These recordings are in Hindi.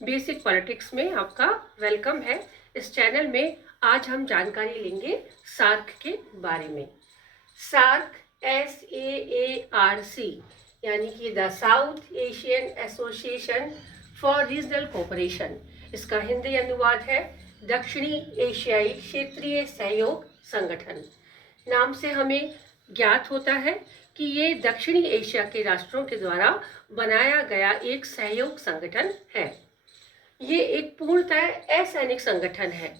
बेसिक पॉलिटिक्स में आपका वेलकम है। इस चैनल में आज हम जानकारी लेंगे सार्क के बारे में। सार्क SAARC यानी कि the south Asian association for regional cooperation, इसका हिंदी अनुवाद है दक्षिणी एशियाई क्षेत्रीय सहयोग संगठन। नाम से हमें ज्ञात होता है कि ये दक्षिणी एशिया के राष्ट्रों के द्वारा बनाया गया एक सहयोग संगठन है। ये एक पूर्णतः असैनिक संगठन है।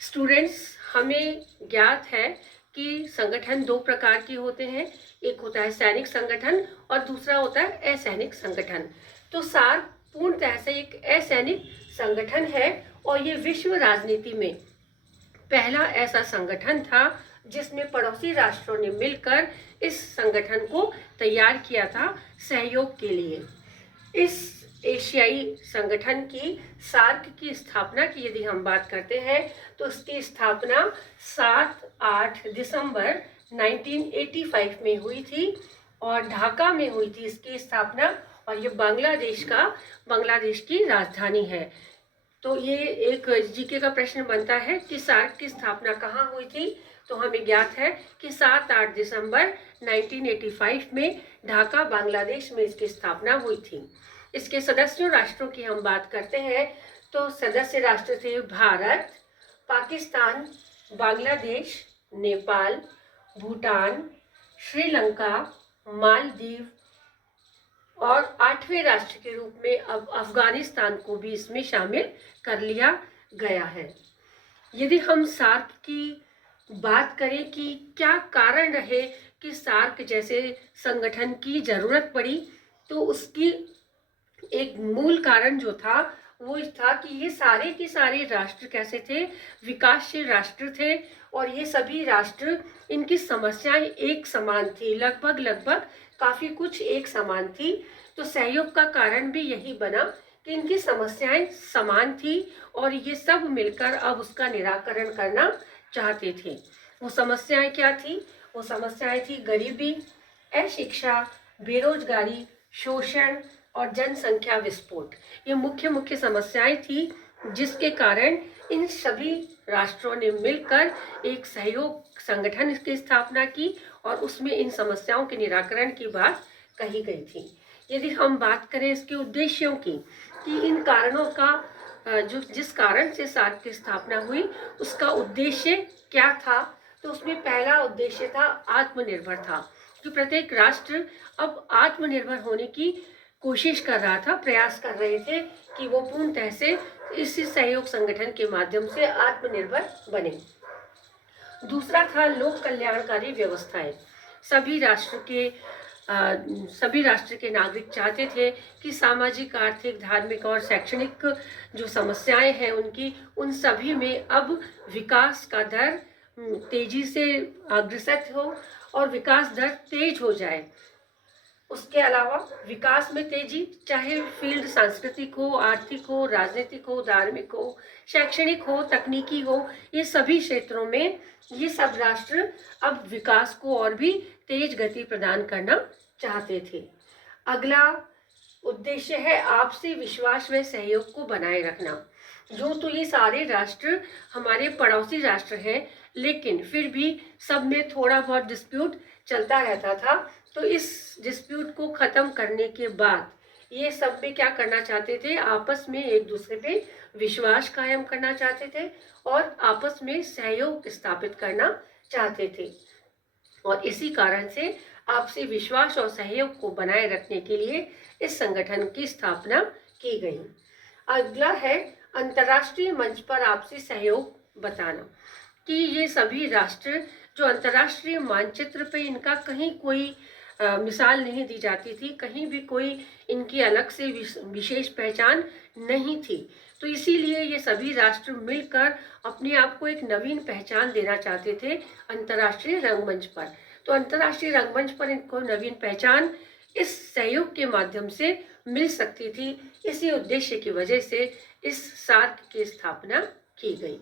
स्टूडेंट्स, हमें ज्ञात है कि संगठन दो प्रकार के होते हैं, एक होता है सैनिक संगठन और दूसरा होता है असैनिक संगठन। तो सार्क पूर्णतः से एक असैनिक संगठन है और ये विश्व राजनीति में पहला ऐसा संगठन था जिसमें पड़ोसी राष्ट्रों ने मिलकर इस संगठन को तैयार किया था सहयोग के लिए। इस एशियाई संगठन की सार्क की स्थापना की यदि हम बात करते हैं तो इसकी स्थापना 7-8 दिसंबर 1985 में हुई थी और ढाका में हुई थी इसकी स्थापना, और ये बांग्लादेश की राजधानी है। तो ये एक जीके का प्रश्न बनता है कि सार्क की स्थापना कहाँ हुई थी। तो हमें ज्ञात है कि 7-8 दिसंबर 1985 में ढाका बांग्लादेश में इसकी स्थापना हुई थी। इसके सदस्यों राष्ट्रों की हम बात करते हैं तो सदस्य राष्ट्र थे भारत, पाकिस्तान, बांग्लादेश, नेपाल, भूटान, श्रीलंका, मालदीव और 8वें राष्ट्र के रूप में अब अफगानिस्तान को भी इसमें शामिल कर लिया गया है। यदि हम सार्क की बात करें कि क्या कारण रहे कि सार्क जैसे संगठन की जरूरत पड़ी, तो उसकी एक मूल कारण जो था वो था कि ये सारे के सारे राष्ट्र कैसे थे, विकासशील राष्ट्र थे और ये सभी राष्ट्र, इनकी समस्याएं एक समान थी, लगभग काफ़ी कुछ एक समान थी। तो सहयोग का कारण भी यही बना कि इनकी समस्याएं समान थी और ये सब मिलकर अब उसका निराकरण करना चाहते थे। वो समस्याएं क्या थी? वो समस्याएं थी गरीबी, अशिक्षा, बेरोजगारी, शोषण और जनसंख्या विस्फोट। ये मुख्य समस्याएं थी जिसके कारण इन सभी राष्ट्रों ने मिलकर एक सहयोग संगठन की स्थापना की और उसमें इन समस्याओं के निराकरण की बात कही गई थी। यदि हम बात करें इसके उद्देश्यों की कि इन कारणों का जिस कारण से सार्क की स्थापना हुई उसका उद्देश्य क्या था, तो उसमें पहला उद्देश्य था आत्मनिर्भर था कि प्रत्येक राष्ट्र अब आत्मनिर्भर होने की कोशिश कर रहा था, प्रयास कर रहे थे कि वो पूर्णतः से इस सहयोग संगठन के माध्यम से आत्मनिर्भर बने। दूसरा था लोक कल्याणकारी व्यवस्थाएं। सभी राष्ट्र के नागरिक चाहते थे कि सामाजिक, आर्थिक, धार्मिक और शैक्षणिक जो समस्याएं हैं उन सभी में अब विकास का दर तेजी से अग्रसर हो और विकास दर तेज हो जाए। उसके अलावा विकास में तेजी, चाहे फील्ड सांस्कृतिक हो, आर्थिक हो, राजनीतिक हो, धार्मिक हो, शैक्षणिक हो, तकनीकी हो, ये सभी क्षेत्रों में ये सब राष्ट्र अब विकास को और भी तेज गति प्रदान करना चाहते थे। अगला उद्देश्य है आपसी विश्वास व सहयोग को बनाए रखना। तो ये सारे राष्ट्र हमारे पड़ोसी राष्ट्र हैं, लेकिन फिर भी सब में थोड़ा बहुत डिस्प्यूट चलता रहता था। तो इस डिस्प्यूट को ख़त्म करने के बाद ये सब में क्या करना चाहते थे, आपस में एक दूसरे पे विश्वास कायम करना चाहते थे और आपस में सहयोग स्थापित करना चाहते थे। और इसी कारण से आपसी विश्वास और सहयोग को बनाए रखने के लिए इस संगठन की स्थापना की गई। अगला है अंतर्राष्ट्रीय मंच पर आपसी सहयोग बताना कि ये सभी राष्ट्र जो अंतर्राष्ट्रीय मानचित्र पे इनका कहीं कोई मिसाल नहीं दी जाती थी, कहीं भी कोई इनकी अलग से विशेष पहचान नहीं थी। तो इसीलिए ये सभी राष्ट्र मिलकर अपने आप को एक नवीन पहचान देना चाहते थे अंतर्राष्ट्रीय रंगमंच पर। तो अंतर्राष्ट्रीय रंगमंच पर इनको नवीन पहचान इस सहयोग के माध्यम से मिल सकती थी। इसी उद्देश्य की वजह से इस सार्क की स्थापना की गई।